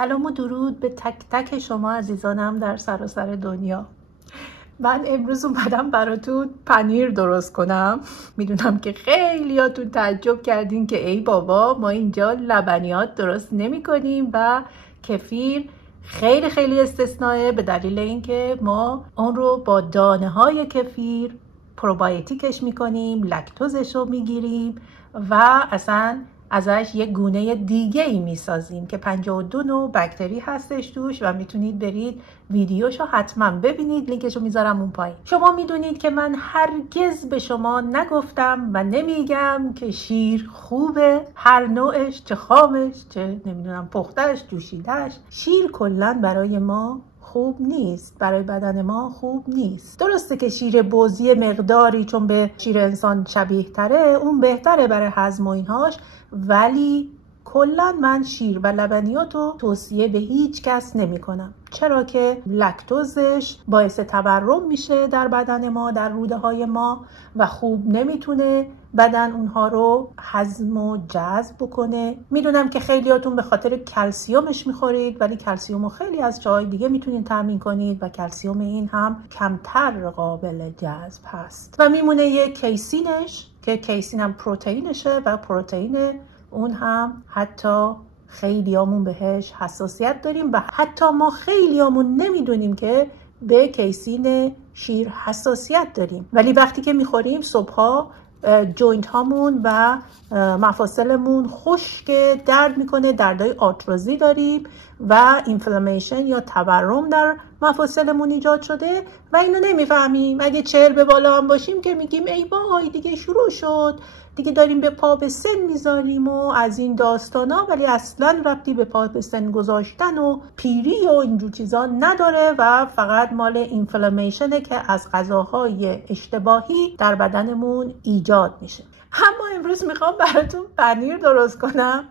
سلام و درود به تک تک شما عزیزانم در سراسر دنیا. من امروز اومدم براتون پنیر درست کنم. میدونم که خیلیاتون تعجب کردین که ای بابا ما اینجا لبنیات درست نمی کنیم و کفیر خیلی استثنائه، به دلیل اینکه ما اون رو با دانه های کفیر پروبایوتیکش میکنیم، لکتوزش رو میگیریم و اصلا ازش یک گونه دیگه ای میسازیم که 52 نوع بکتری هستش توش و میتونید برید ویدیوشو حتما ببینید، لینکشو میذارم اون پایین. شما میدونید که من هرگز به شما نگفتم و نمیگم که شیر خوبه، هر نوعش، چه خامش چه نمیدونم پختهش جوشیدهش. شیر کلا برای ما خوب نیست، برای بدن ما خوب نیست. درسته که شیر بزی مقداری چون به شیر انسان شبیه تره اون بهتره برای هضم و اینهاش، ولی کلا من شیر و لبنیات رو توصیه به هیچ کس نمی کنم، چرا که لکتوزش باعث تورم میشه در بدن ما، در روده های ما و خوب نمیتونه بدن اونها رو هضم و جذب بکنه. میدونم که خیلیاتون به خاطر کلسیومش میخورید، ولی کلسیوم رو خیلی از جاهای دیگه میتونید تامین کنید و کلسیوم این هم کمتر قابل جذب هست و میمونه یک کیسینش که کیسین هم پروتئینشه و پروتئین اون هم حتی خیلیامون بهش حساسیت داریم و حتی ما خیلیامون نمیدونیم که به کیسین شیر حساسیت داریم، ولی وقتی که میخوریم صبحها جوینت هامون و مفاصلمون خشک، درد میکنه، دردای آرتروزی داریم و اینفلامیشن یا تورم در مفاصلمون ایجاد شده و اینو نمیفهمیم. اگه 40 به بالا هم باشیم که میگیم ای وای دیگه شروع شد، دیگه داریم به پا به سن میذاریم و از این داستانا، ولی اصلا ربطی به پا به سن گذاشتن و پیری و اینجور چیزا نداره و فقط مال اینفلامیشنه که از غذاهای اشتباهی در بدنمون ایجاد میشه. اما امروز میخوام براتون پنیر درست کنم.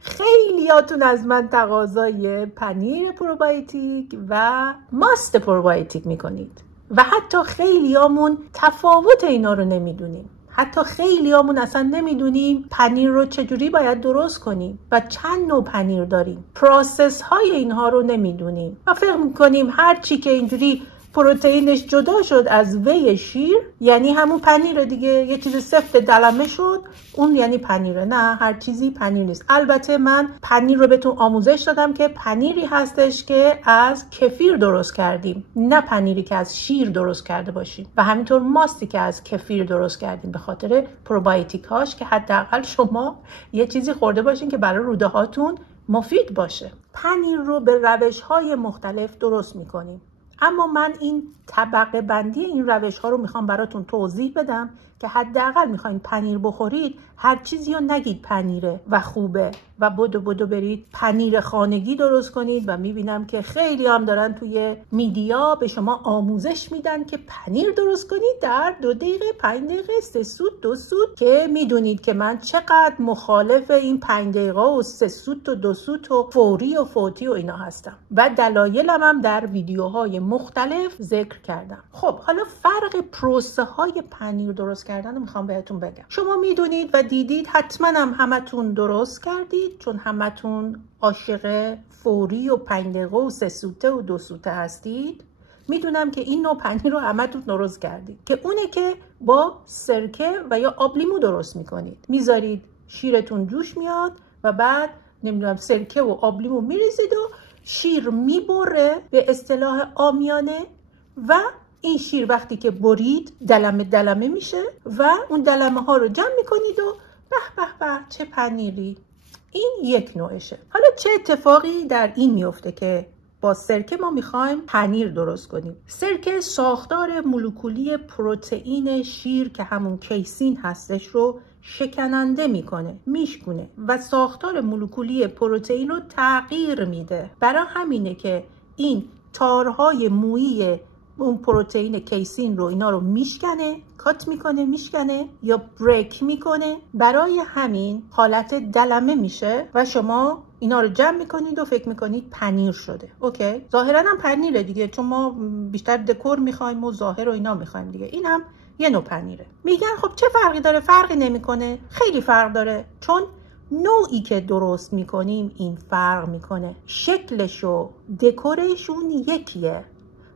خیلیاتون از من تقاضای پنیر پروبایوتیک و ماست پروبایوتیک میکنید و حتی خیلیامون تفاوت اینا رو نمیدونیم. حتی خیلیامون اصلا نمیدونیم پنیر رو چجوری باید درست کنیم و چند نوع پنیر داریم. پروسس های اینها رو نمیدونیم و فکر میکنیم هر چی که اینجوری پروتئینش جدا شد از وی شیر یعنی همون پنیر دیگه، یه چیز سفت دلمه شد اون یعنی پنیره. نه، هر چیزی پنیر نیست. البته من پنیر رو بهتون آموزش دادم که پنیری هستش که از کفیر درست کردیم، نه پنیری که از شیر درست کرده باشیم و همینطور ماستی که از کفیر درست کردیم به خاطر پروبایوتیک هاش که حداقل شما یه چیزی خورده باشین که برای روده هاتون مفید باشه. پنیر رو به روش های مختلف درست میکنیم، اما من این طبقه بندی این روش ها رو میخوام براتون توضیح بدم که حداقل میخواین پنیر بخورید هر چیزی رو نگید پنیره و خوبه و بدو برید پنیر خانگی درست کنید. و میبینم که خیلی هم دارن توی میدیا به شما آموزش میدن که پنیر درست کنید در 2 دقیقه 5 دقیقه 3 سوت 2 سوت، که میدونید که من چقدر مخالف این 5 دقیقه و 3 سوت و 2 سوت و فوری و فوتی و اینا هستم و دلایلم هم در ویدیوهای مختلف ذکر کردم. خب حالا فرق پروسه های پنیر درست کردن رو میخوام بهتون بگم. شما میدونید و دیدید، حتما هم همتون درست کردید چون همتون عاشق فوری و 5 دقیقه و 3 سوته و 2 سوته هستید. میدونم که این نوع پنیر رو همتون درست کردید که اونه که با سرکه و یا آب لیمو درست میکنید. میذارید شیرتون جوش میاد و بعد نمیدونم سرکه و آب لیمو میریزید و شیر میبره به اصطلاح عامیانه و این شیر وقتی که برید دلمه میشه و اون دلمه ها رو جمع میکنید و به چه پنیری. این یک نوعشه. حالا چه اتفاقی در این میفته که با سرکه ما میخوایم پنیر درست کنیم؟ سرکه ساختار مولکولی پروتئین شیر که همون کیسین هستش رو شکننده میکنه، میشکونه و ساختار مولکولی پروتئین رو تغییر میده. برای همینه که این تارهای مویی اون پروتئین کیسین رو اینا رو میشکنه، کات میکنه، میشکنه یا بریک میکنه. برای همین حالت دلمه میشه و شما اینا رو جمع میکنید و فکر میکنید پنیر شده. اوکی، ظاهرا هم پنیره دیگه، چون ما بیشتر دکور میخوایم و ظاهر و اینا میخوایم دیگه. این هم یه نوع پنیره. میگن خب چه فرقی داره؟ فرقی نمیکنه، خیلی فرق داره، چون نوعی که درست میکنیم این فرق میکنه. شکلش و دکورشون یکیه،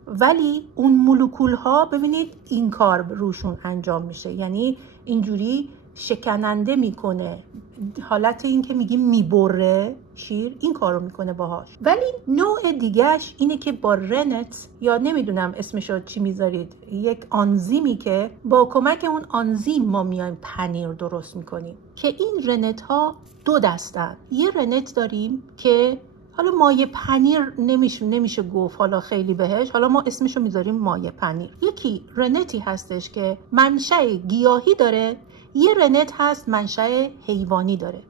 ولی اون مولکول ها ببینید این کار روشون انجام میشه، یعنی اینجوری شکننده میکنه، حالت این که میگیم میبره شیر این کارو میکنه باهاش. ولی نوع دیگهش اینه که با رنت یا نمیدونم اسمشو چی میذارید، یک آنزیمی که با کمک اون آنزیم ما میایم پنیر درست میکنیم که این رنت ها دو دستن. یه رنت داریم که حالا مایه پنیر نمیشه گفت حالا خیلی بهش، حالا ما اسمشو میذاریم مایه پنیر. یکی رنتی هستش که منشأ گیاهی داره، یه رنت هست منشأ حیوانی داره.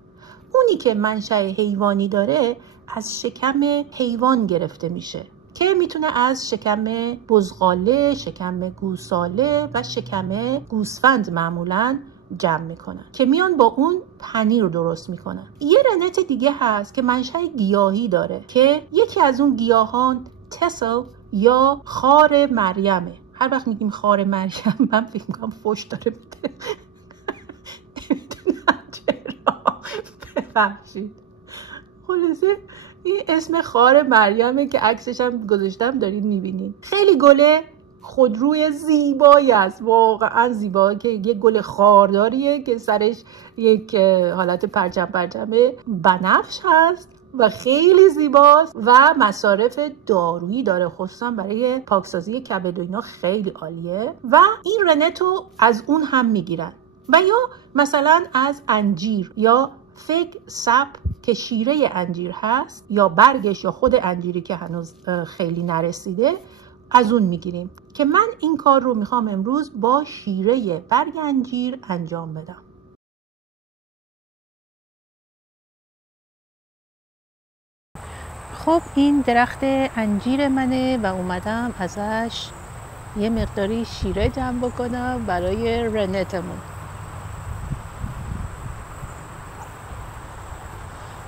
اونی که منشأ حیوانی داره از شکم حیوان گرفته میشه که میتونه از شکم بزغاله، شکم گوساله و شکم گوسفند معمولاً جمع میکنن که میان با اون پنیر درست میکنن. یه رنت دیگه هست که منشأ گیاهی داره که یکی از اون گیاهان تسل یا خار مریمه. هر وقت میگیم خار مریم من فکر میکنم فوش داره میده. نمیدونم چرا، ببخشید. خلاصه این اسم خار مریمه که عکسش هم گذاشتم دارید میبینید. خیلی گله خودروی زیبایی است، واقعا زیبایی، که یک گل خارداریه که سرش یک حالت پرچم بنفش هست و خیلی زیباست و مصارف دارویی داره، خصوصا برای پاکسازی کبد و اینا خیلی عالیه و این رنتو از اون هم میگیرن. و یا مثلا از انجیر یا فگ سپ که شیره انجیر هست یا برگش یا خود انجیری که هنوز خیلی نرسیده از اون میگیریم که من این کار رو میخوام امروز با شیره برگ انجیر انجام بدم. خب این درخت انجیر منه و اومدم ازش یه مقداری شیره جمع بکنم برای رنتمون.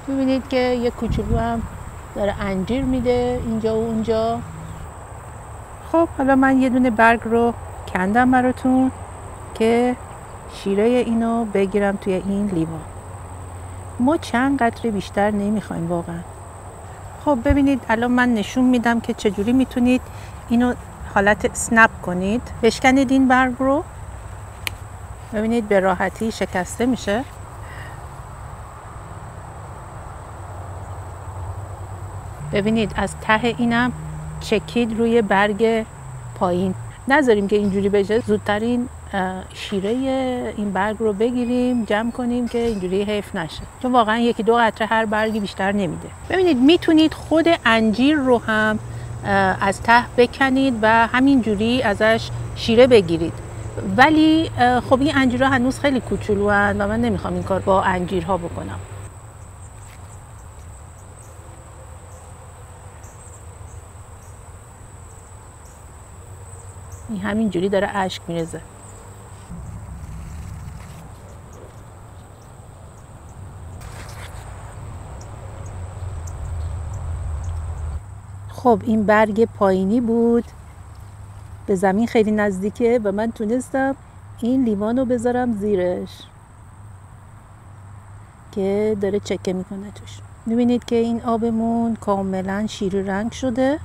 میبینید که یه کوچولو هم داره انجیر میده اینجا و اونجا. خب حالا من یه دونه برگ رو کندم براتون که شیره اینو بگیرم توی این لیوان. ما چند قطره بیشتر نمیخوایم واقعا. خب ببینید الان من نشون میدم که چجوری میتونید اینو حالت اسنپ کنید. بشکنید این برگ رو، ببینید به راحتی شکسته میشه. ببینید از ته اینم چکید روی برگ پایین. نذاریم که اینجوری بشه، زودتر این شیره این برگ رو بگیریم جمع کنیم که اینجوری حیف نشه، چون واقعا یکی دو قطره هر برگی بیشتر نمیده. ببینید میتونید خود انجیر رو هم از ته بکنید و همینجوری ازش شیره بگیرید، ولی خب این انجیرها هنوز خیلی کوچولو هستند و من نمیخوام این کار با انجیرها بکنم. این همینجوری داره اشک میرزه. خب این برگ پایینی بود، به زمین خیلی نزدیکه و من تونستم این لیوان رو بذارم زیرش که داره چکه میکنه توش. میبینید که این آبمون کاملا شیری رنگ شده.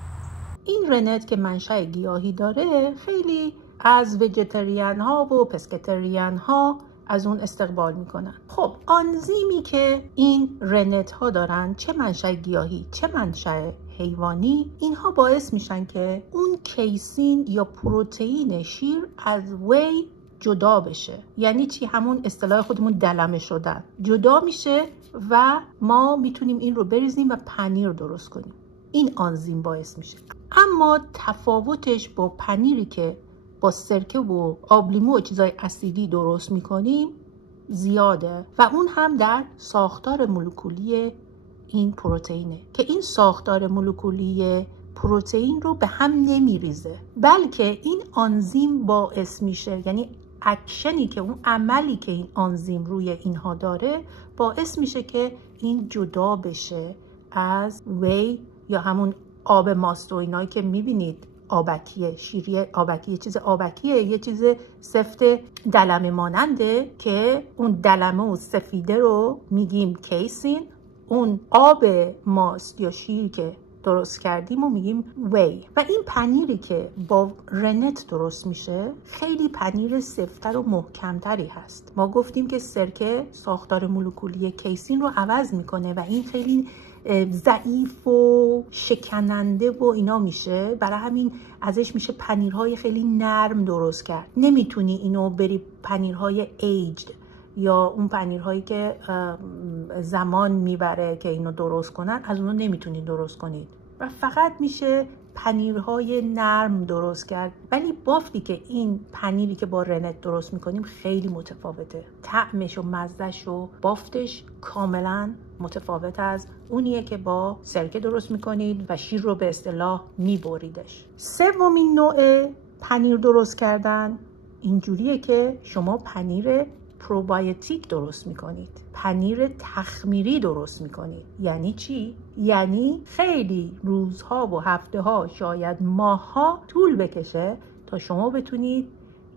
این رنت که منشأ گیاهی داره خیلی از ویژیتریان ها و پسکتریان ها از اون استقبال میکنن. خب آنزیمی که این رنت ها دارن، چه منشأ گیاهی چه منشأ حیوانی، اینها باعث میشن که اون کیسین یا پروتئین شیر از وی جدا بشه. یعنی چی؟ همون اصطلاح خودمون دلمه شدن جدا میشه و ما میتونیم این رو بریزیم و پنیر درست کنیم. این آنزیم باعث میشه. اما تفاوتش با پنیری که با سرکه و آب لیمو و چیزای اسیدی درست میکنیم زیاده و اون هم در ساختار مولکولی این پروتئینه که این ساختار مولکولی پروتئین رو به هم نمیریزه، بلکه این آنزیم باعث میشه، یعنی اکشنی که اون عملی که این آنزیم روی اینها داره باعث میشه که این جدا بشه از وی یا همون آب ماست و اینایی که میبینید آبکیه، شیری آبکیه، چیز آبکیه، یه چیز سفت دلمه ماننده که اون دلمه و سفیده رو میگیم کیسین. اون آب ماست یا شیر که درست کردیم و میگیم وی. و این پنیری که با رنت درست میشه خیلی پنیر سفت‌تر و محکمتری هست. ما گفتیم که سرکه ساختار مولکولی کیسین رو عوض میکنه و این خیلی ضعیف و شکننده و اینا میشه، برای همین ازش میشه پنیرهای خیلی نرم درست کرد. نمیتونی اینو بری پنیرهای ایجد یا اون پنیرهایی که زمان میبره که اینو درست کنن، از اونو نمیتونید درست کنید و فقط میشه پنیرهای نرم درست کرد. ولی بافتی که این پنیری که با رنت درست میکنیم خیلی متفاوته. طعمش و مزهش و بافتش کاملا متفاوت از اونیه که با سرکه درست میکنید و شیر رو به اصطلاح میبریدش. سومین نوع پنیر درست کردن اینجوریه که شما پنیر پروبایوتیک درست میکنید، پنیر تخمیری درست میکنید. یعنی چی؟ یعنی خیلی روزها و هفته ها شاید ماهها طول بکشه تا شما بتونید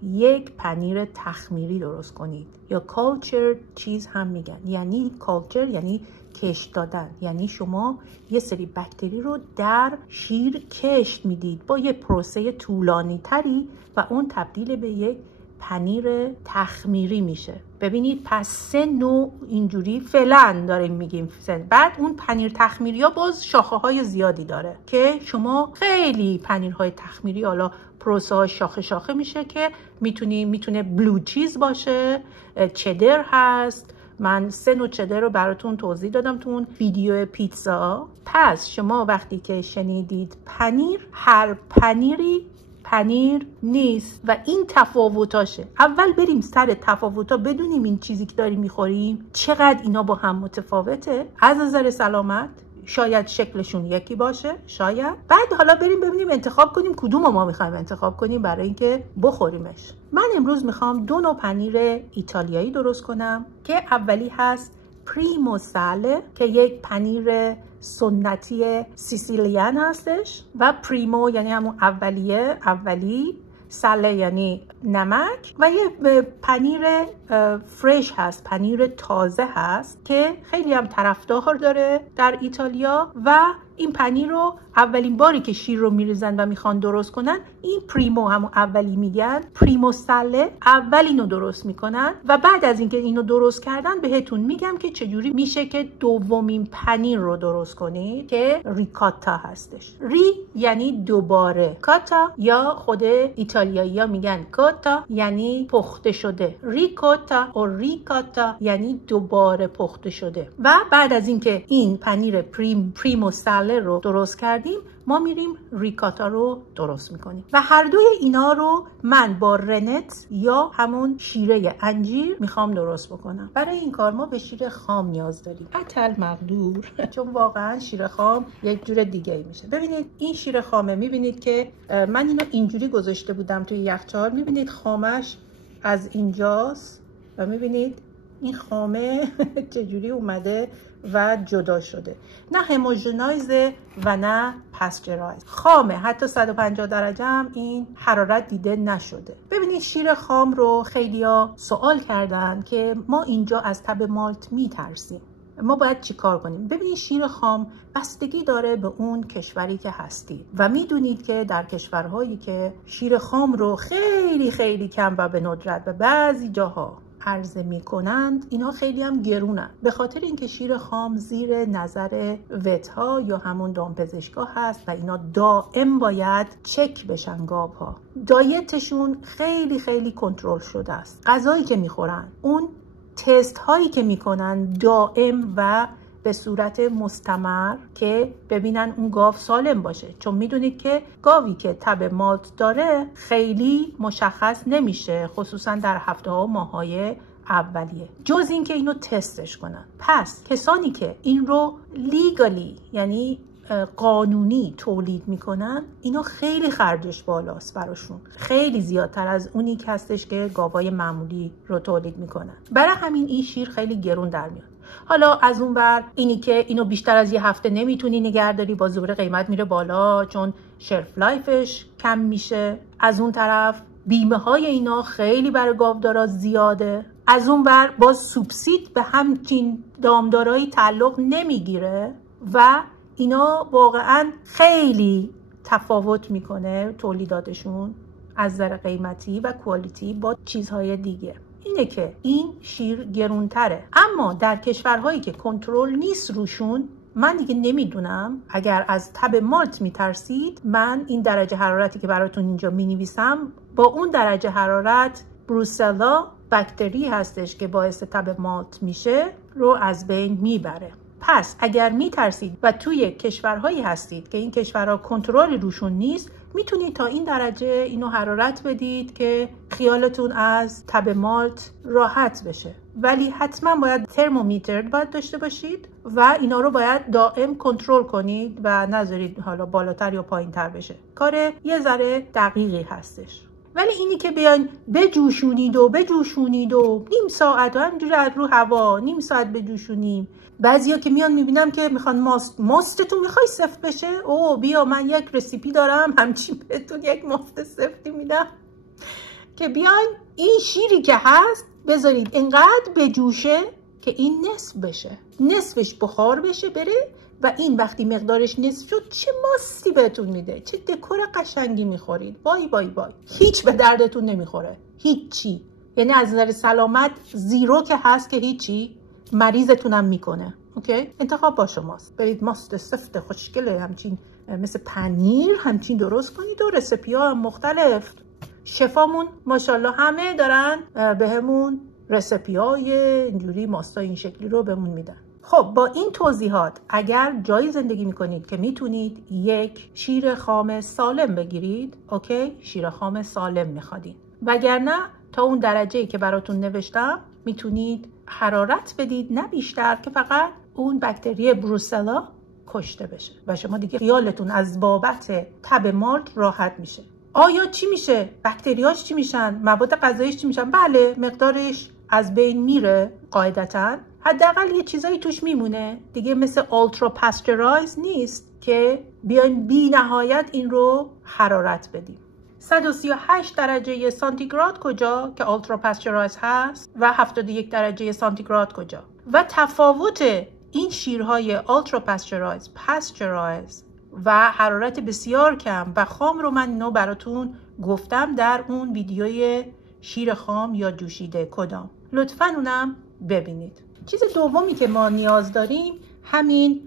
یک پنیر تخمیری درست کنید یا کالچر چیز هم میگن. یعنی کالچر یعنی کشت دادن، یعنی شما یه سری بکتری رو در شیر کشت میدید با یه پروسه طولانی تری و اون تبدیل به یک پنیر تخمیری میشه. ببینید پس 3 نوع اینجوری فعلا داریم میگیم. بعد اون پنیر تخمیری ها باز شاخه های زیادی داره که شما خیلی پنیرهای تخمیری حالا پروسه ها شاخه شاخه میشه که میتونه بلو چیز باشه، چدر هست. من 3 نوع چدر رو براتون توضیح دادم تو اون ویدیو پیتزا. پس شما وقتی که شنیدید پنیر، هر پنیری پنیر نیست و این تفاوتاشه. اول بریم سر تفاوتا، بدونیم این چیزی که داریم میخوریم چقدر اینا با هم متفاوته از نظر سلامت. شاید شکلشون یکی باشه، شاید. بعد حالا بریم ببینیم انتخاب کنیم کدوم ما میخوایم انتخاب کنیم برای اینکه بخوریمش. من امروز میخوام 2 نوع پنیر ایتالیایی درست کنم که اولی هست پریمو ساله که یک پنیر سنتی سیسیلیان هستش و پریمو یعنی همون اولی، ساله یعنی نمک، و یه پنیر فرش هست، پنیر تازه هست که خیلی هم طرفدار داره در ایتالیا. و این پنیر رو اولین باری که شیر رو میریزن و میخوان درست کنن، این پریمو همون اولی میگن، پریمو ساله، اول اینو درست میکنن و بعد از اینکه اینو درست کردن بهتون میگم که چجوری میشه که دومین پنیر رو درست کنید که ریکاتا هستش. ری یعنی دوباره، کاتا یا خود ایتالیایی‌ها میگن کوتا یعنی پخته شده، ریکوتا و ریکاتا یعنی دوباره پخته شده. و بعد از اینکه این پنیر پریمو ساله رو درست کردیم، ما میریم ریکاتا رو درست میکنیم و هر دوی اینا رو من با رنت یا همون شیره انجیر میخوام درست بکنم. برای این کار ما به شیر خام نیاز داریم، عسل مقدور چون واقعا شیر خام یک جور دیگه ای میشه. ببینید این شیر خامه، میبینید که من اینو اینجوری گذاشته بودم توی یخچال، میبینید خامش از اینجاست و میبینید این خامه چجوری اومده و جدا شده، نه هموژنایزه و نه پسترایز، خامه. حتی 150 درجه هم این حرارت دیده نشده. ببینید شیر خام رو خیلیا سوال کردن که ما اینجا از تب مالت میترسیم، ما باید چی کار کنیم؟ ببینید شیر خام بستگی داره به اون کشوری که هستید و میدونید که در کشورهایی که شیر خام رو خیلی خیلی کم و به ندرت به بعضی جاها عرضه میکنند، اینا خیلی هم گرونن، به خاطر اینکه شیر خام زیر نظر وت‌ها یا همون دامپزشکا هست و اینا دائم باید چک بشن. گاوها دایتشون خیلی خیلی کنترل شده است، غذایی که میخورن، اون تست هایی که میکنن دائم و به صورت مستمر که ببینن اون گاو سالم باشه، چون میدونید که گاوی که تب مالت داره خیلی مشخص نمیشه، خصوصا در هفته ها و ماهای اولیه، جز این که اینو تستش کنن. پس کسانی که این رو لیگالی یعنی قانونی تولید میکنن، اینا خیلی خرجش بالاست براشون، خیلی زیادتر از اونی که هستش که گاوای معمولی رو تولید میکنن. برای همین این شیر خیلی گرون در میاد. حالا از اون بر اینی که اینو بیشتر از یه هفته نمیتونی نگهداری، با ظهور قیمت میره بالا چون شلف لایفش کم میشه. از اون طرف بیمه های اینا خیلی برای گاودارا زیاده. از اون بر باز سوبسید به همچین دامدارایی تعلق نمیگیره و اینا واقعا خیلی تفاوت میکنه تولیداتشون از نظر قیمتی و کوالیتی با چیزهای دیگه. اینه که این شیر گرونتره. اما در کشورهایی که کنترل نیست روشون، من دیگه نمیدونم، اگر از تب مالت میترسید، من این درجه حرارتی که براتون اینجا مینویسم، با اون درجه حرارت بروسلا باکتری هستش که باعث تب مالت میشه رو از بین میبره. پس اگر میترسید و توی کشورهایی هستید که این کشورها کنترل روشون نیست، میتونید تا این درجه اینو حرارت بدید که خیالتون از تب مالت راحت بشه. ولی حتما باید ترمومتر باید داشته باشید و اینا رو باید دائم کنترل کنید و نذارید حالا بالاتر یا پایینتر بشه. کار یه ذره دقیقی هستش. ولی اینی که بیان بجوشونید و نیم ساعت و همینجوری رو هوا نیم ساعت بجوشونیم. بعضیا که میان میبینم که میخوان ماستتون میخوای سفت بشه، او بیا من یک رسیپی دارم همچین بهتون یک ماست سفتی میدم که بیان این شیری که هست بذارید اینقدر بجوشه که این نصف بشه، نصفش بخار بشه بره و این وقتی مقدارش نصف شد چه ماستی بهتون میده، چه دکور قشنگی میخورید. وای وای وای، هیچ به دردتون نمیخوره، هیچی. یعنی از نظر سلامت زیرو که هست که هیچی، مریضتونم میکنه. اوکی، انتخاب با شماست. برید ماست سفت خوشگله همچین مثل پنیر همچین درست کنید و رسیپی ها مختلف. شفامون ماشاءالله همه دارن بهمون رسیپی های اینجوری ماستا این شکلی رو بهمون میدن. خب با این توضیحات اگر جایی زندگی میکنید که میتونید یک شیر خام سالم بگیرید، اوکی، شیر خام سالم میخوادید. وگرنه تا اون درجه‌ای که براتون نوشتم میتونید حرارت بدید، نه بیشتر، که فقط اون باکتری بروسلا کشته بشه و شما دیگه خیالتون از بابت تب مالت راحت میشه. آیا چی میشه؟ باکتریاش چی میشن؟ مواد غذاییش چی میشن؟ بله، مقدارش از بین میره قاعدتاً، حداقل یه چیزایی توش میمونه دیگه، مثل اولترا پاستورایز نیست که بیاین بی نهایت این رو حرارت بدیم. 138 درجه سانتیگراد کجا که اولترا پاستورایز هست و 71 درجه سانتیگراد کجا؟ و تفاوت این شیرهای اولترا پاستورایز و حرارت بسیار کم و خام رو من اینو براتون گفتم در اون ویدیوی شیر خام یا جوشیده کدام، لطفاً اونم ببینید. چیز دومی که ما نیاز داریم همین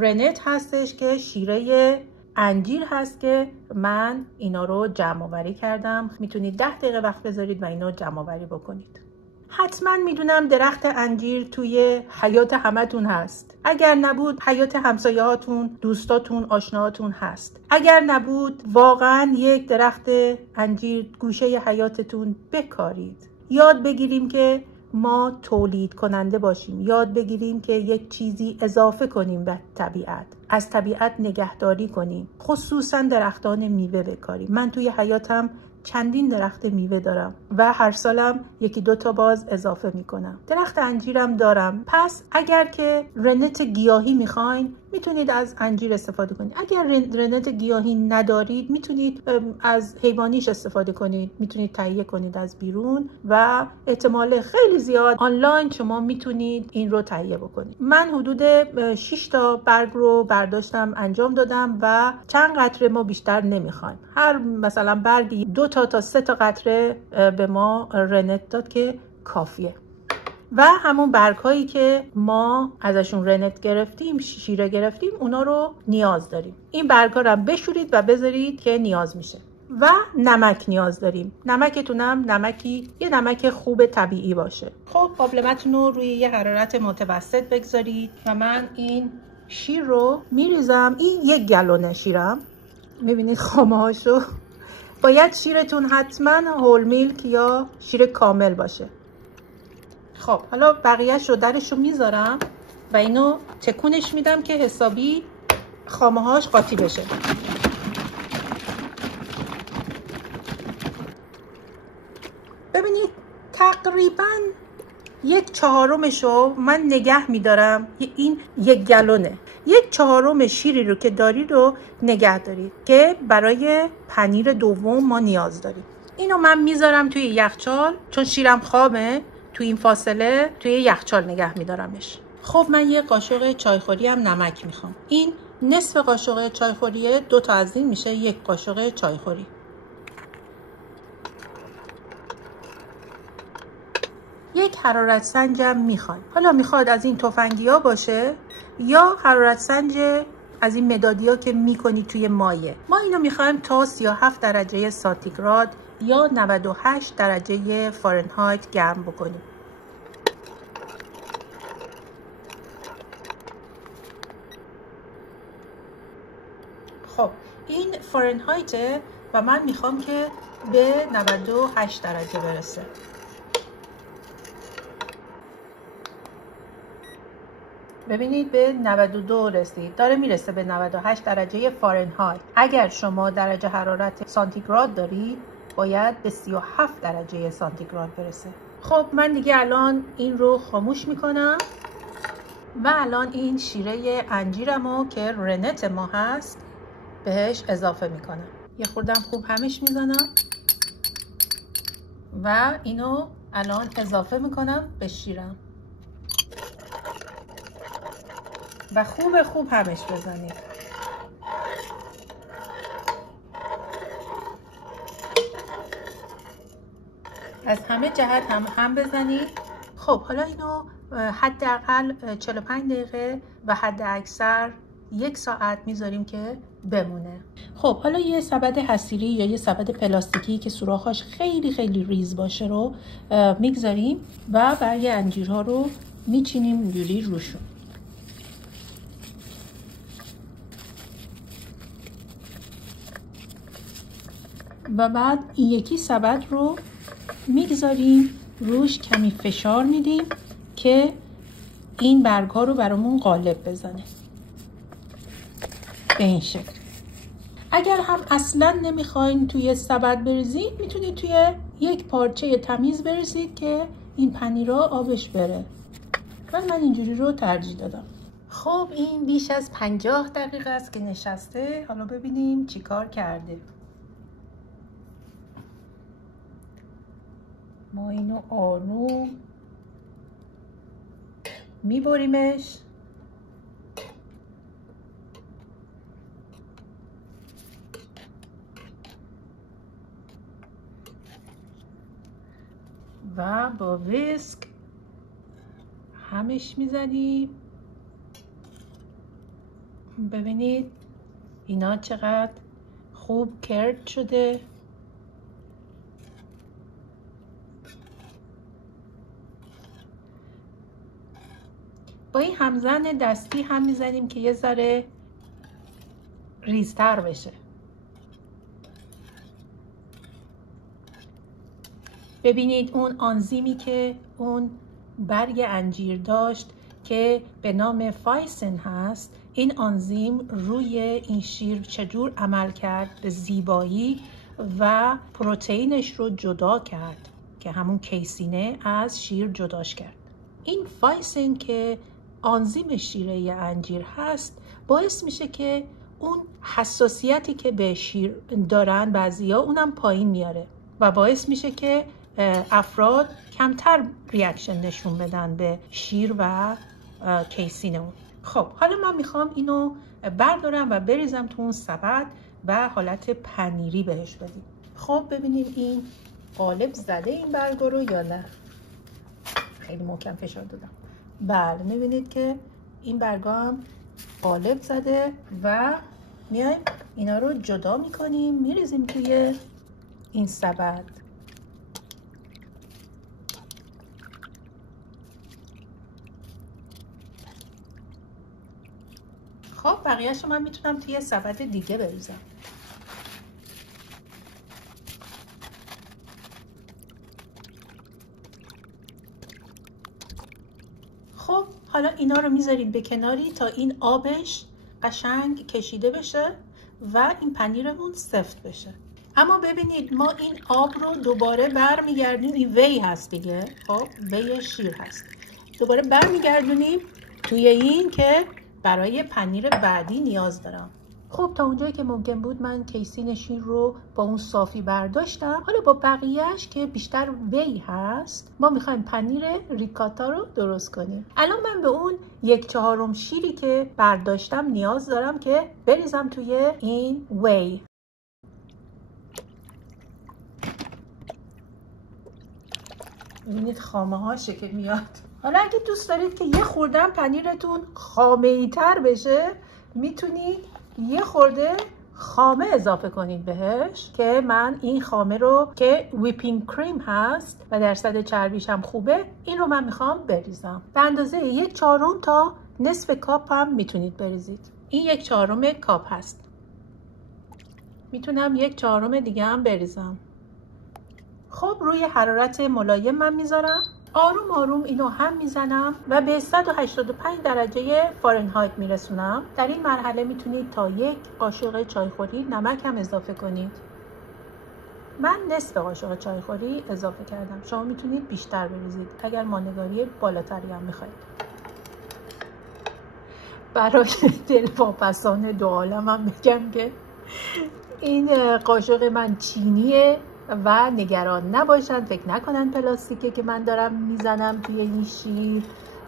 رنت هستش که شیره انجیر هست که من اینا رو جمع آوری کردم. میتونید 10 دقیقه وقت بذارید و اینو جمع آوری بکنید. حتما میدونم درخت انجیر توی حیات همتون هست. اگر نبود حیات همسایه هاتون، دوستاتون، آشناهاتون هست. اگر نبود واقعا یک درخت انجیر گوشه حیاتتون بکارید. یاد بگیریم که ما تولید کننده باشیم، یاد بگیریم که یک چیزی اضافه کنیم به طبیعت، از طبیعت نگهداری کنیم، خصوصا درختان میوه بکاریم. من توی حیاتم چندین درخت میوه دارم و هر سالم یکی دو تا باز اضافه میکنم. درخت انجیرم دارم. پس اگر که رنت گیاهی میخواین میتونید از انجیر استفاده کنید. اگر رنت گیاهی ندارید میتونید از حیوانیش استفاده کنید، میتونید تهیه کنید از بیرون و احتمال خیلی زیاد آنلاین شما میتونید این رو تهیه بکنید. من حدود 6 تا برگ رو برداشتم انجام دادم و چند قطره ما بیشتر نمیخوایم. هر مثلا برگی 2 تا 3 تا قطره به ما رنت داد که کافیه. و همون برگ هایی که ما ازشون رنت گرفتیم، شیره گرفتیم، اونا رو نیاز داریم. این برگ ها رو بشورید و بذارید که نیاز میشه. و نمک نیاز داریم. نمکتونم یه نمک خوب طبیعی باشه. خب قابلمتون رو روی یه حرارت متوسط بگذارید و من این شیر رو میریزم. این 1 گالون شیرم. میبینید خامه هاشو. باید شیرتون حتما هول میلک یا شیر کامل باشه. خب حالا بقیه‌اش رو درش رو میذارم و اینو تکونش میدم که حسابی خامه هاش قاطی بشه. ببینید تقریبا 1/4 رو من نگه میدارم. این 1 گالونه. 1/4 شیری رو که دارید رو نگه دارید که برای پنیر دوم ما نیاز داریم. اینو من میذارم توی یخچال، چون شیرم خامه. توی این فاصله توی یخچال نگه میدارمش. خب من 1 قاشق چایخوری هم نمک میخوام. این نصف قاشق چایخوریه، 2 تا از این میشه 1 قاشق چایخوری. یک حرارت سنجم میخواد. حالا میخواد از این تفنگی ها باشه یا حرارت سنج از این مدادی ها که میکنی توی مایه. ما اینو میخوایم تا 37 درجه سانتیگراد یا 98 درجه فارنهایت گرم بکنیم. خب این فارنهایته و من میخوام که به 98 درجه برسه. ببینید به 92 رسید. داره میرسه به 98 درجه فارنهایت. اگر شما درجه حرارت سانتیگراد دارید باید به 37 درجه سانتیگراد برسه. خب من دیگه الان این رو خاموش میکنم و الان این شیره انجیرمو که رنت ما هست بهش اضافه میکنم. یه خوردم خوب همش میزنم و اینو الان اضافه میکنم به شیرم و خوب همش بزنید. از همه جهت هم بزنید. خب حالا اینو حداقل 45 دقیقه و حد اکثر 1 ساعت میذاریم که بمونه. خب حالا یه سبد حصیری یا یه سبد پلاستیکی که سوراخاش خیلی ریز باشه رو میگذاریم و برگ انجیرها رو میچینیم اینجوری روشون. و بعد این یکی سبد رو میگذاریم روش، کمی فشار میدیم که این برگ ها رو برامون قالب بزنه به این شکل. اگر هم اصلا نمیخواین توی سبد بریزید میتونید توی یک پارچه تمیز بریزید که این پنیرها آبش بره. من اینجوری رو ترجیح دادم. خب این بیش از 50 دقیقه است که نشسته. حالا ببینیم چی کار کرده. ما اینو آروم میبریمش و با ویسک همش میزنیم. ببینید اینا چقدر خوب کرد شده. با این همزن دستی هم میزنیم که یه ذره ریزتر بشه. ببینید اون آنزیمی که اون برگ انجیر داشت که به نام فایسین هست، این آنزیم روی این شیر چجور عمل کرد به زیبایی و پروتئینش رو جدا کرد که همون کیسینه از شیر جداش کرد. این فایسین که آنزیم شیره انجیر هست باعث میشه که اون حساسیتی که به شیر دارن بعضیا اونم پایین میاره و باعث میشه که افراد کمتر ریاکشن نشون بدن به شیر و کیسین اون. خب حالا من میخوام اینو بردارم و بریزم تو اون سبد و حالت پنیری بهش بدیم. خب ببینیم این قالب زده این برگا رو یا نه. خیلی محکم فشار دادم. بله میبینید که این برگا هم قالب زده و میایم اینا رو جدا میکنیم میریزیم توی این سبد. خب بقیه‌شو من میتونم توی سبد دیگه بریزم. خب حالا اینا رو میذاریم به کناری تا این آبش قشنگ کشیده بشه و این پنیرمون سفت بشه. اما ببینید ما این آب رو دوباره برمیگردونیم، این وی هست دیگه، خب وی شیر هست، دوباره برمیگردونیم توی این که برای پنیر بعدی نیاز دارم. خب تا اونجایی که ممکن بود من کیسین شیر رو با اون صافی برداشتم. حالا با بقیهش که بیشتر وی هست ما میخوایم پنیر ریکاتا رو درست کنیم. الان من به اون 1/4 شیری که برداشتم نیاز دارم که بریزم توی این وی. ببینید خامه هاشه که میاد. حالا اگه دوست دارید که یه خورده پنیرتون خامه‌ای تر بشه میتونید یه خورده خامه اضافه کنید بهش، که من این خامه رو که ویپینگ کریم هست و درصد چربیش هم خوبه، این رو من میخوام بریزم. به اندازه 1/4 تا نصف کاپ هم میتونید بریزید. این 1/4 کاپ هست. میتونم 1/4 دیگه هم بریزم. خب روی حرارت ملایم من میذارم، آروم آروم اینو هم میزنم و به 185 درجه فارنهایت میرسونم. در این مرحله میتونید تا 1 قاشق چایخوری نمک هم اضافه کنید. من نصف قاشق چایخوری اضافه کردم، شما میتونید بیشتر بریزید اگر ماندگاری بالاتری هم میخواید. برای دلواپسان دو عالم هم بگم که این قاشق من چینیه و نگران نباشن، فکر نکنن پلاستیکه که من دارم میزنم توی این شیر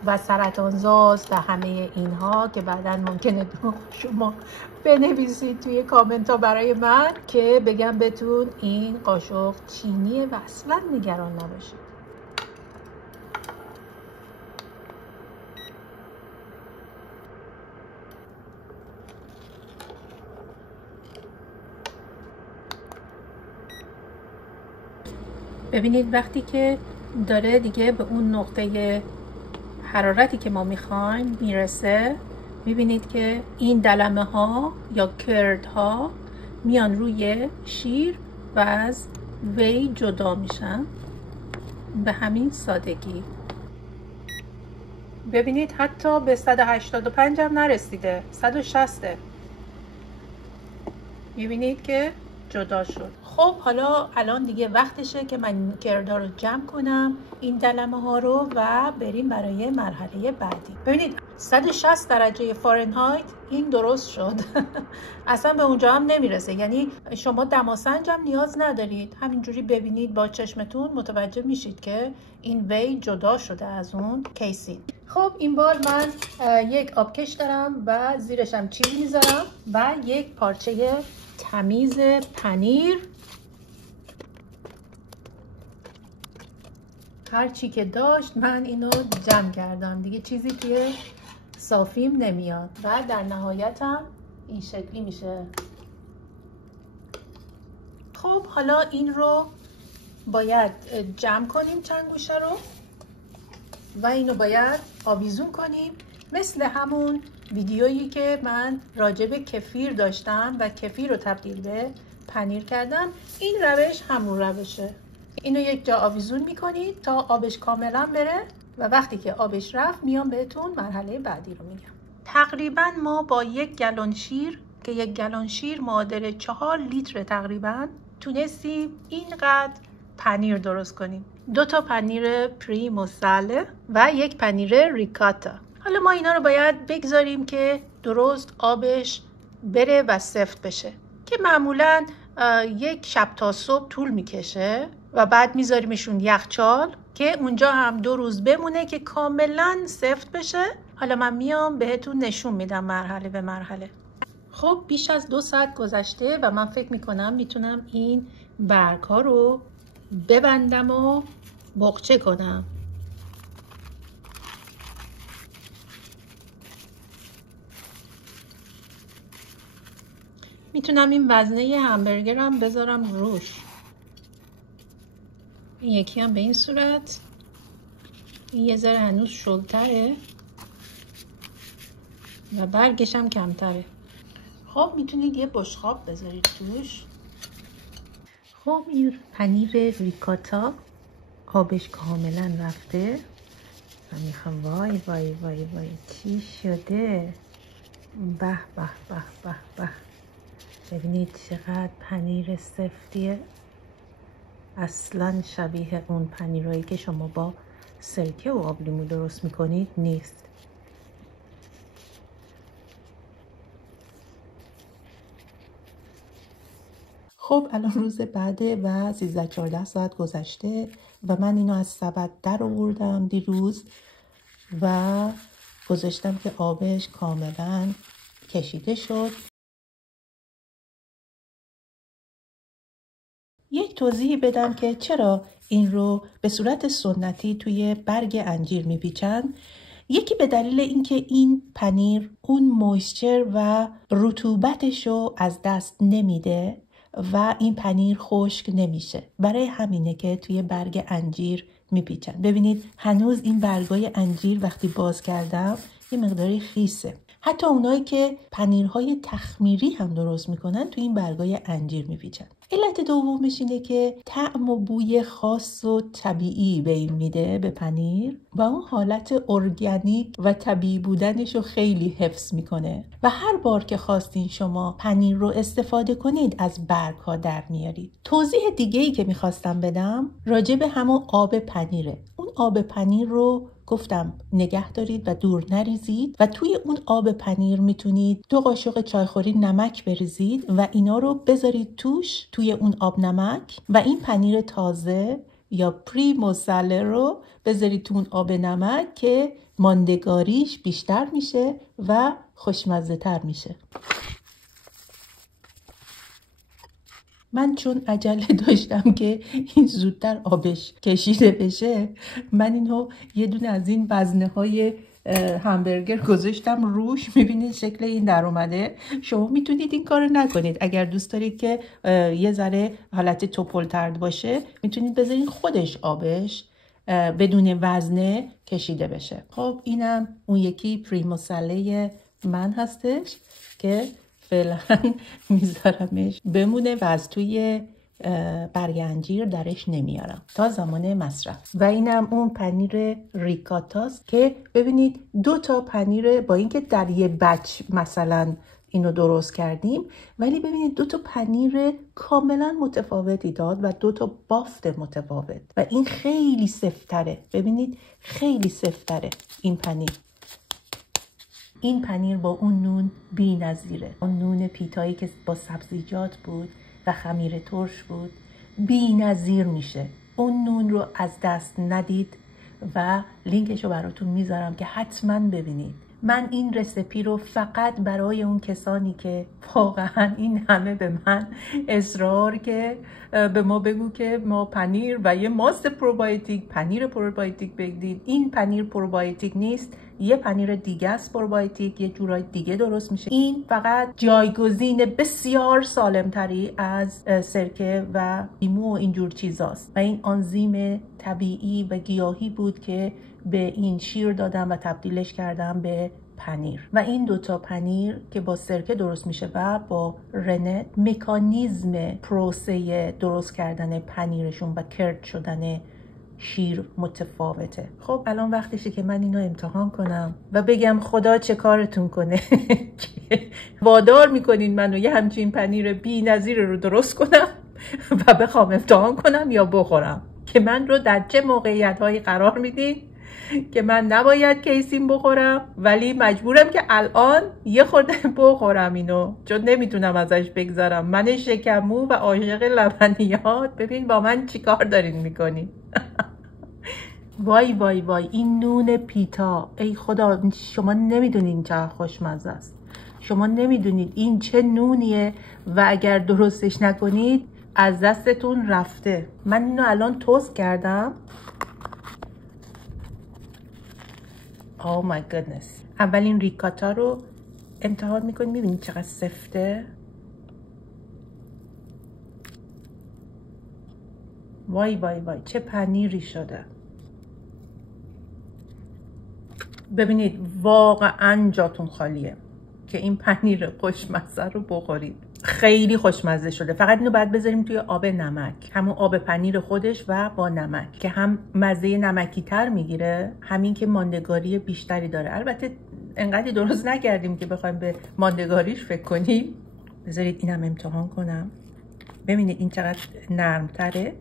و سرطانزاست و همه اینها که بعدا ممکنه شما بنویسید توی کامنت ها برای من که بگم بهتون این قاشق چینیه و اصلا نگران نباشید. ببینید وقتی که داره دیگه به اون نقطه حرارتی که ما میخوایم میرسه، میبینید که این دلمه ها یا کرد ها میان روی شیر و از وی جدا میشن به همین سادگی. ببینید حتی به 185 هم نرسیده، 160. میبینید که جدا شد. خب حالا الان دیگه وقتشه که من کردا رو جمع کنم، این دلمه ها رو، و بریم برای مرحله بعدی. ببینید 160 درجه فارنهایت این درست شد. اصلا به اونجا هم نمیرسه، یعنی شما دماسنج هم نیاز ندارید، همینجوری ببینید با چشمتون متوجه میشید که این وی جدا شده از اون کیسین. خب این بار من یک آبکش دارم و زیرشم چیز میذارم و یک پارچه تمیز پنیر، هر چی که داشت من اینو جمع کردم دیگه، چیزی توی صافیم نمیاد و در نهایت هم این شکلی میشه. خب حالا این رو باید جمع کنیم چند گوشه رو و اینو باید آویزون کنیم، مثل همون ویدیویی که من راجع به کفیر داشتم و کفیر رو تبدیل به پنیر کردم. این روش همون روشه. اینو یک جا آویزون میکنید تا آبش کاملا بره و وقتی که آبش رفت میام بهتون مرحله بعدی رو میگم. تقریبا ما با 1 گالن شیر که 1 گالن شیر معادل 4 لیتر تقریبا تونستیم اینقدر پنیر درست کنیم. 2 تا پنیر پریمو ساله و 1 پنیر ریکاتا. حالا ما اینا رو باید بگذاریم که درست آبش بره و سفت بشه که معمولا 1 شب تا صبح طول میکشه و بعد میذاریمشون یخچال که اونجا هم 2 روز بمونه که کاملا سفت بشه. حالا من میام بهتون نشون میدم مرحله به مرحله. خب بیش از 2 ساعت گذشته و من فکر میکنم میتونم این برگ ها رو ببندم و بقچه کنم. میتونم این وزنه همبرگرم بذارم روش. این یکی هم به این صورت، این یه ذره هنوز شلتره و برگش هم کمتره. خب میتونید یه بشقاب بذارید توش. خب این پنیر ریکاتا آبش کاملا رفته و میخوام وای وای وای وای چی شده. به به به به به. ببینید چقدر پنیر سفتیه. اصلا شبیه اون پنیرهایی که شما با سرکه و آب لیمو درست میکنید نیست. خب الان روز بعده و 13-14 ساعت گذشته و من اینو از سبد در آوردم دیروز و گذاشتم که آبش کاملا کشیده شد. یک توضیحی بدم که چرا این رو به صورت سنتی توی برگ انجیر میپیچن. یکی به دلیل اینکه این پنیر اون مویسچر و رطوبتش رو از دست نمیده و این پنیر خشک نمیشه. برای همینه که توی برگ انجیر میپیچن. ببینید هنوز این برگای انجیر وقتی باز کردم یه مقداری خیسه. حتی اونایی که پنیرهای تخمیری هم درست میکنن توی این برگای انجیر میپیچن. علت دومش اینه که طعم و بوی خاص و طبیعی به این میده به پنیر و اون حالت ارگانیک و طبیعی بودنش رو خیلی حفظ میکنه و هر بار که خواستین شما پنیر رو استفاده کنید از برگ ها در میارید. توضیح دیگه ای که میخواستم بدم راجع به همون آب پنیره. اون آب پنیر رو گفتم نگه دارید و دور نریزید و توی اون آب پنیر میتونید 2 قاشق چایخوری نمک بریزید و اینا رو بذارید توی اون آب نمک و این پنیر تازه یا پری موزارلا رو بذارید تو اون آب نمک که ماندگاریش بیشتر میشه و خوشمزه تر میشه. من چون عجله داشتم که این زودتر آبش کشیده بشه، من اینو یه دونه از این وزنه های همبرگر گذاشتم روش. میبینید شکل این در اومده. شما میتونید این کارو نکنید. اگر دوست دارید که یه ذره حالت توپل ترد باشه میتونید بذارید خودش آبش بدون وزنه کشیده بشه. خب اینم اون یکی پریموساله من هستش که فعلا میذارمش بمونه و از توی برگ انجیر درش نمیارم تا زمان مصرف. و اینم اون پنیر ریکاتاست که ببینید 2 تا پنیر با اینکه در یه بچ مثلا اینو درست کردیم ولی ببینید 2 تا پنیر کاملا متفاوتی داد و 2 تا بافت متفاوت و این خیلی سفتره. ببینید خیلی سفتره این پنیر با اون نون بی نظیره. اون نون پیتایی که با سبزیجات بود و خمیر ترش بود بی نظیر میشه. اون نون رو از دست ندید و لینکش رو براتون میذارم که حتما ببینید. من این رسیپی رو فقط برای اون کسانی که واقعا این همه به من اصرار که به ما بگو که ما پنیر و یه ماست پروبایوتیک، پنیر پروبایوتیک بگید. این پنیر پروبایوتیک نیست، یه پنیر دیگه است پروبایوتیک، یه جورای دیگه درست میشه. این فقط جایگزین بسیار سالمتری از سرکه و لیمو و اینجور چیزاست و این آنزیم طبیعی و گیاهی بود که به این شیر دادم و تبدیلش کردم به پنیر. و این 2 تا پنیر که با سرکه درست میشه و با رنت مکانیزم پروسه درست کردن پنیرشون و کرد شدن شیر متفاوته. خب الان وقتشه که من اینو امتحان کنم و بگم خدا چه کارتون کنه که وادار میکنین منو یه همچین پنیر بی نظیر رو درست کنم و بخوام امتحان کنم یا بخورم، که من رو در چه موقعیت هایی قرار میدین که من نباید کیسین بخورم ولی مجبورم که الان یه خورده بخورم اینو، چون نمیتونم ازش بگذارم. من شکمو و عاشق لبنیات. ببین با من چی کار دارین میکنین. وای وای وای این نون پیتا، ای خدا شما نمیدونین چه خوشمزه است. شما نمیدونید این چه نونیه و اگر درستش نکنید از دستتون رفته. من اینو الان توست کردم. Oh my goodness. اولین ریکاتا رو امتحان میکنید. میبینید چقدر سفته. وای وای وای چه پنیری شده. ببینید واقعا جاتون خالیه که این پنیر خوشمزه رو بخورید. خیلی خوشمزه شده. فقط اینو باید بذاریم توی آب نمک، همون آب پنیر خودش و با نمک که هم مزه نمکی تر میگیره، همین که ماندگاری بیشتری داره. البته انقدر درست نکردیم که بخوایم به ماندگاریش فکر کنیم. بذارید اینم امتحان کنم. ببینید این چقدر نرمتره.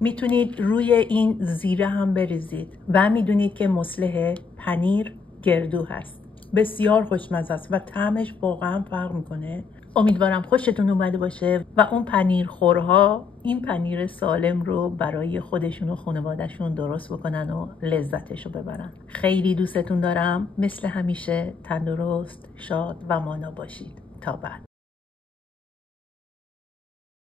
میتونید روی این زیره هم بریزید و میدونید که مصلح پنیر گردو هست. بسیار خوشمزه است و طعمش واقعا فرق میکنه. امیدوارم خوشتون اومده باشه و اون پنیرخورها این پنیر سالم رو برای خودشون و خانوادهشون درست بکنن و لذتش رو ببرن. خیلی دوستتون دارم. مثل همیشه تندرست، شاد و مانا باشید. تا بعد.